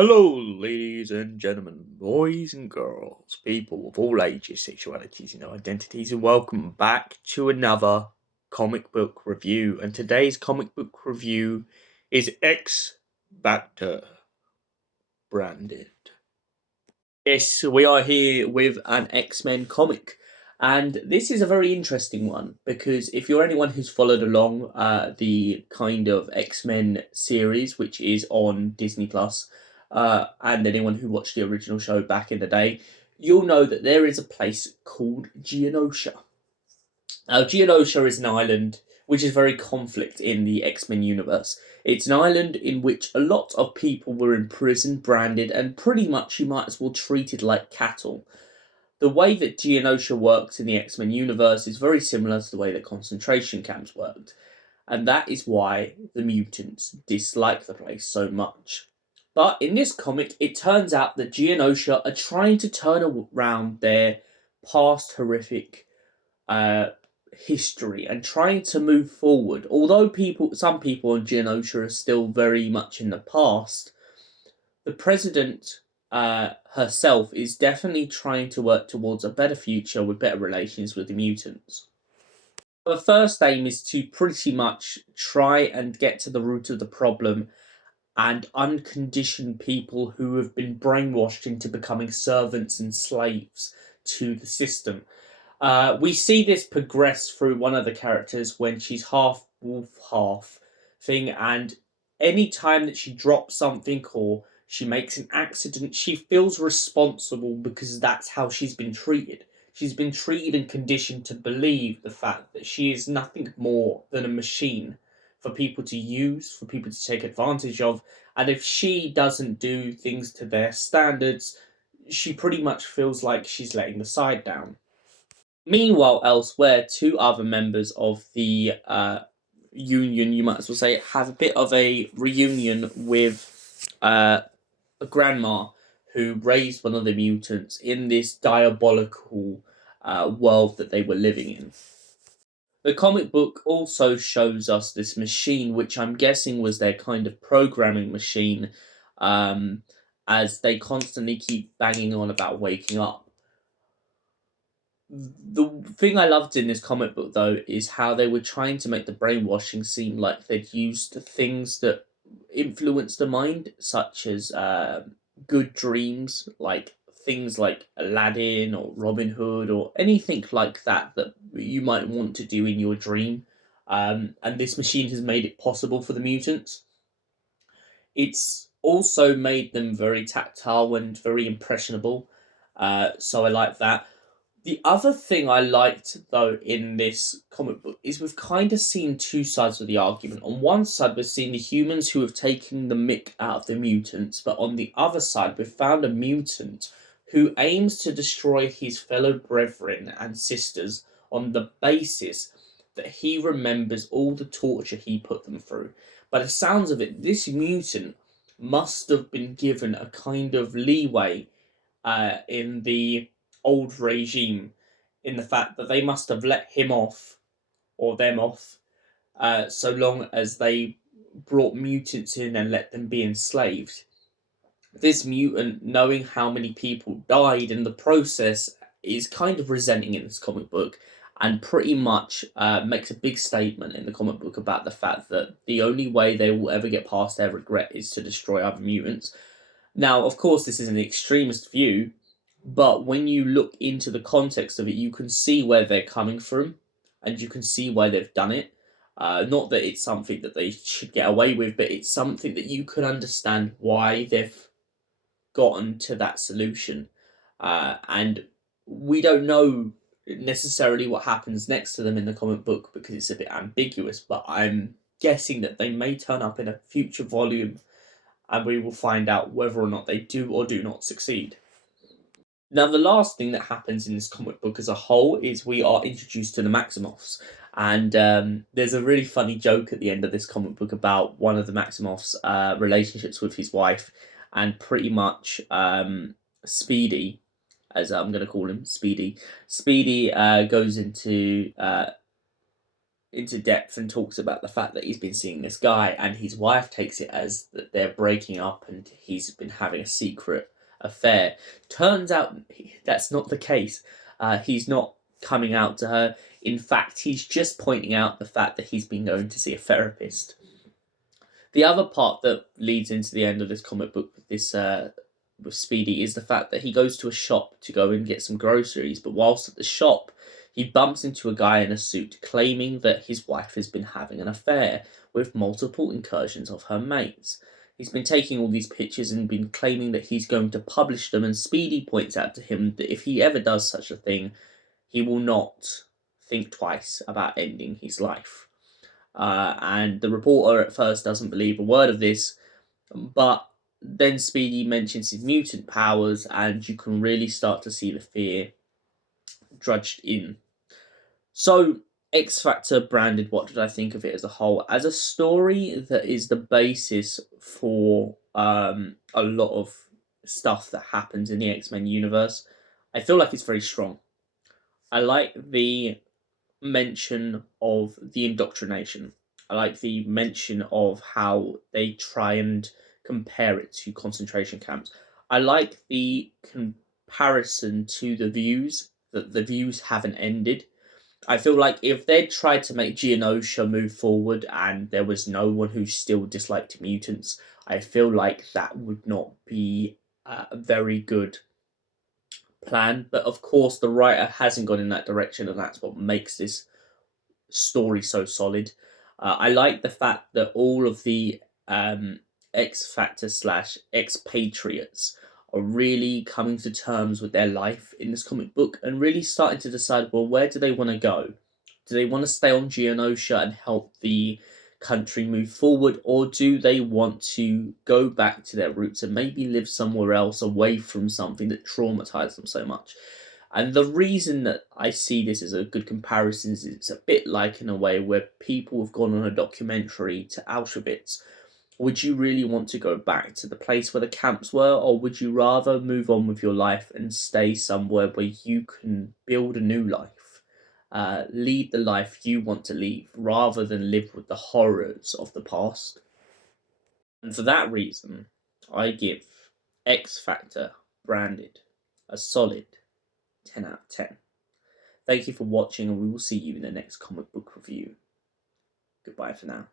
Hello, ladies and gentlemen, boys and girls, people of all ages, sexualities, and identities, and welcome back to another comic book review. And today's comic book review is X Factor branded. Yes, we are here with an X-Men comic. And this is a very interesting one because if you're anyone who's followed along the kind of X-Men series, which is on Disney Plus, and anyone who watched the original show back in the day, you'll know that there is a place called Genosha. Now, Genosha is an island which is very conflict in the X-Men universe. It's an island in which a lot of people were imprisoned, branded, and pretty much you might as well treated like cattle. The way that Genosha works in the X-Men universe is very similar to the way that concentration camps worked, and that is why the mutants dislike the place so much. But in this comic, it turns out that Genosha are trying to turn around their past horrific uh, history and trying to move forward. Although some people in Genosha are still very much in the past, the president herself is definitely trying to work towards a better future with better relations with the mutants. The first aim is to pretty much try and get to the root of the problem and uncondition people who have been brainwashed into becoming servants and slaves to the system. We see this progress through one of the characters when she's half wolf, half thing, and any time that she drops something or she makes an accident, she feels responsible because that's how she's been treated. She's been treated and conditioned to believe the fact that she is nothing more than a machine for people to use, for people to take advantage of, and if she doesn't do things to their standards, she pretty much feels like she's letting the side down. Meanwhile, elsewhere, two other members of the union, you might as well say, have a bit of a reunion with a grandma who raised one of the mutants in this diabolical world that they were living in. The comic book also shows us this machine, which I'm guessing was their kind of programming machine, um, as they constantly keep banging on about waking up. The thing I loved in this comic book, though, is how they were trying to make the brainwashing seem like they'd used things that influence the mind, such as good dreams, like things like Aladdin or Robin Hood or anything like that that you might want to do in your dream. And this machine has made it possible for the mutants. It's also made them very tactile and very impressionable. So I like that. The other thing I liked, though, in this comic book is we've kind of seen two sides of the argument. On one side, we've seen the humans who have taken the mick out of the mutants, but on the other side, we've found a mutant who aims to destroy his fellow brethren and sisters on the basis that he remembers all the torture he put them through. By the sounds of it, this mutant must have been given a kind of leeway in the old regime, in the fact that they must have let him off or them off so long as they brought mutants in and let them be enslaved. This mutant, knowing how many people died in the process, is kind of resenting in this comic book and pretty much makes a big statement in the comic book about the fact that the only way they will ever get past their regret is to destroy other mutants. Now, of course, this is an extremist view, but when you look into the context of it, you can see where they're coming from, and you can see why they've done it. Not that it's something that they should get away with, but it's something that you can understand why they've gotten to that solution. And we don't know necessarily what happens next to them in the comic book because it's a bit ambiguous, but I'm guessing that they may turn up in a future volume and we will find out whether or not they do or do not succeed. Now, the last thing that happens in this comic book as a whole is we are introduced to the Maximoffs. And there's a really funny joke at the end of this comic book about one of the Maximoffs' relationships with his wife, and pretty much Speedy, as I'm going to call him, Speedy. Speedy goes into into depth and talks about the fact that he's been seeing this guy, and his wife takes it as that they're breaking up and he's been having a secret affair. Turns out that's not the case. He's not coming out to her. In fact, he's just pointing out the fact that he's been going to see a therapist. The other part that leads into the end of this comic book with this with Speedy is the fact that he goes to a shop to go and get some groceries, but whilst at the shop, he bumps into a guy in a suit claiming that his wife has been having an affair with multiple incursions of her mates. He's been taking all these pictures and been claiming that he's going to publish them, and Speedy points out to him that if he ever does such a thing, he will not think twice about ending his life. And the reporter at first doesn't believe a word of this, but then Speedy mentions his mutant powers, and you can really start to see the fear drudged in. So, X Factor branded, what did I think of it as a whole? As a story that is the basis for a lot of stuff that happens in the X-Men universe, I feel like it's very strong. I like the mention of the indoctrination. I like the mention of how they try and compare it to concentration camps. I like the comparison to the views, that the views haven't ended. I feel like if they'd tried to make Genosha move forward and there was no one who still disliked mutants, I feel like that would not be a very good plan. But of course, the writer hasn't gone in that direction, and that's what makes this story so solid. I like the fact that all of the X Factor / expatriates are really coming to terms with their life in this comic book and really starting to decide, well, where do they want to go? Do they want to stay on Genosha and help the country move forward, or do they want to go back to their roots and maybe live somewhere else away from something that traumatized them so much? And the reason that I see this as a good comparison is it's a bit like, in a way, where people have gone on a documentary to Auschwitz. Would you really want to go back to the place where the camps were, or would you rather move on with your life and stay somewhere where you can build a new life, lead the life you want to lead, rather than live with the horrors of the past? And for that reason, I give X Factor branded a solid 10 out of 10. Thank you for watching, and we will see you in the next comic book review. Goodbye for now.